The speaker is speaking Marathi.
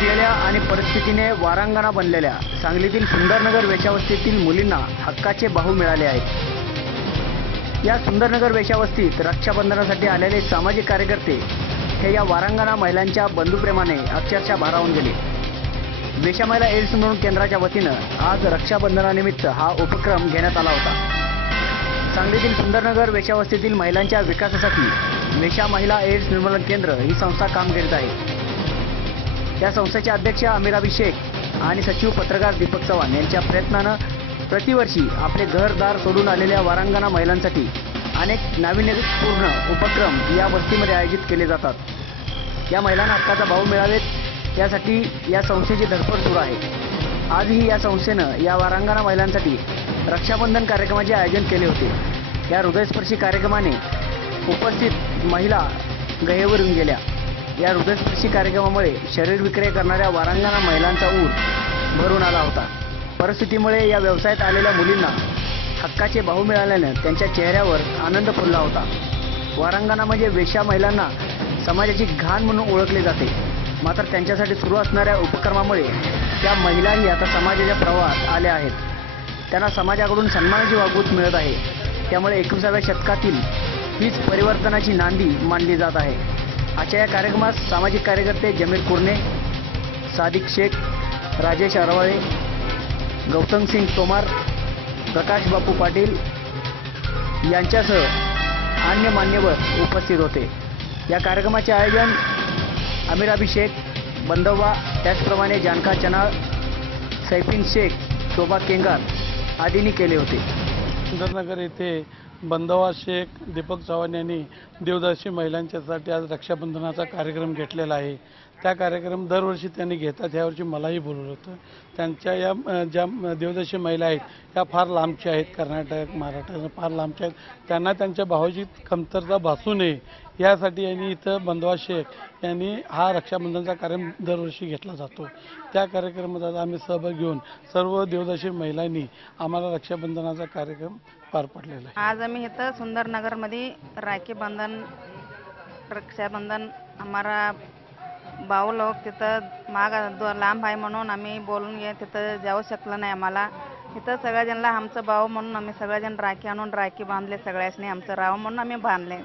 परिस्थितीने वारांगणा बनलेल्या सांगलीतील सुंदरनगर वेशावस्तीतील मुलींना हक्काचे बाहू मिळाले आहेत. या सुंदरनगर वेशावस्तीत रक्षाबंधनासाठी आलेले सामाजिक कार्यकर्ते हे या वारांगणा महिलांच्या बंधुप्रेमाने अक्षरशः भारावून गेले. वेशा एड्स म्हणून केंद्राच्या वतीनं आज रक्षाबंधनानिमित्त हा उपक्रम घेण्यात आला होता. सांगलीतील सुंदरनगर वेशावस्तीतील महिलांच्या विकासासाठी वेशा महिला एड्स निर्मूलन केंद्र ही संस्था काम करीत आहे. या संस्थेचे अध्यक्ष अमिराबी शेख आणि सचिव पत्रकार दीपक चव्हाण यांच्या प्रयत्नानं प्रतिवर्षी आपले घरदार सोडून आलेल्या वारांगणा महिलांसाठी अनेक नाविन्यपूर्ण उपक्रम या वस्तीमध्ये आयोजित केले जातात. या महिलांना हक्काचा भाव मिळावेत यासाठी या संस्थेची धडपड सुरू आहे. आजही या संस्थेनं या वारांगणा महिलांसाठी रक्षाबंधन कार्यक्रमाचे आयोजन केले होते. या हृदयस्पर्शी कार्यक्रमाने उपस्थित महिला गहेवरून गेल्या. या हृदयस्पर्शी कार्यक्रमामुळे शरीर विक्रय करणाऱ्या वारांगणा महिलांचा ऊर भरून आला होता. परिस्थितीमुळे या व्यवसायात आलेल्या मुलींना हक्काचे भाऊ मिळाल्यानं त्यांच्या चेहऱ्यावर आनंद फुलला होता. वारांगणा म्हणजे वेश्या महिलांना समाजाची घाण म्हणून ओळखले जाते. मात्र त्यांच्यासाठी सुरू असणाऱ्या उपक्रमामुळे त्या महिलाही आता समाजाच्या प्रवाहात आल्या आहेत. त्यांना समाजाकडून सन्मानाची वागणूक मिळत आहे. त्यामुळे एकविसाव्या शतकातील हीच परिवर्तनाची नांदी मानली जात आहे. आजच्या या कार्यक्रमात सामाजिक कार्यकर्ते जमीर कुर्णे सादिक शेख राजेश अरवाळे गौतम सिंग तोमार प्रकाश बापू पाटील यांच्यासह अन्य मान्यवर उपस्थित होते. या कार्यक्रमाचे आयोजन अमीर शेख बंदव्वा त्याचप्रमाणे जानका चनाळ सैफिन शेख शोभा केंगार आदींनी केले होते. सुंदरनगर येथे बंदवा शेख दीपक चव्हाण यांनी देवदासी महिलांच्यासाठी आज रक्षाबंधनाचा कार्यक्रम घेतलेला आहे. त्या कार्यक्रम दरवर्षी त्यांनी घेतात. यावर्षी मलाही बोलवलं होतं. त्यांच्या या ज्या देवदशी महिला आहेत त्या फार लांबच्या आहेत. कर्नाटक महाराष्ट्र फार लांबच्या आहेत. त्यांना त्यांच्या भावाची कमतरता भासू नये यासाठी यांनी इथं बंदवा शेख यांनी हा रक्षाबंधनचा कार्यक्रम दरवर्षी घेतला जातो. त्या कार्यक्रमात आता आम्ही सहभाग घेऊन सर्व देवदासी महिलांनी आम्हाला रक्षाबंधनाचा कार्यक्रम पार पडलेला आहे. आज आम्ही इथं सुंदरनगरमध्ये राखी बंधन रक्षाबंधन आम्हाला भाऊ लोक तिथं माग लांब आहे म्हणून आम्ही बोलून घे तिथं जाऊ शकलं नाही आम्हाला. तिथं सगळ्याजणला आमचं भाऊ म्हणून आम्ही सगळेजण राखी आणून राखी बांधले सगळ्यासनी आमचं राव म्हणून आम्ही बांधले.